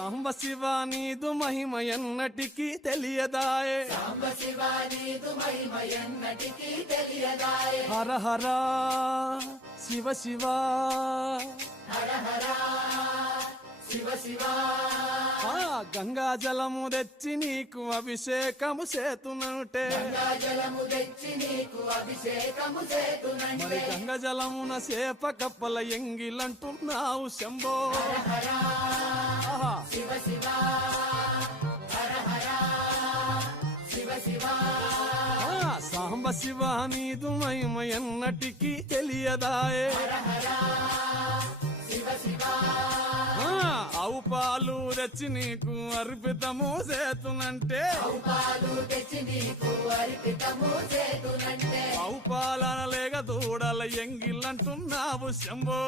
సాంబ శివ నీదు మహిమ ఎన్నటికీ తెలియదాయే సాంబ శివ నీదు మహిమ ఎన్నటికీ తెలియదాయే హర హర శివ శివ హర హర శివ శివ గంగా జలము తెచ్చి నీకు అభిషేకము చేతునంటే గంగా జలము తెచ్చి నీకు అభిషేకము చేతునంటే మరి గంగ జలమున సేప కప్పల ఎంగిలంటున్నావు శంభో హర ఆహా. శివ శివ హర హర శివ శివ సాంబ శివ నీదు మహిమ ఎన్నటికీ తెలియదాయే హర హర శివ శివ ఆవు పాలు తెచ్చి నీకు అర్పితము చేతునంటే పాలు తెచ్చి నీకు అర్పితము చేతునంటే ఆవు పాలన లేక దూడల ఎంగిలంటున్నావు శంభో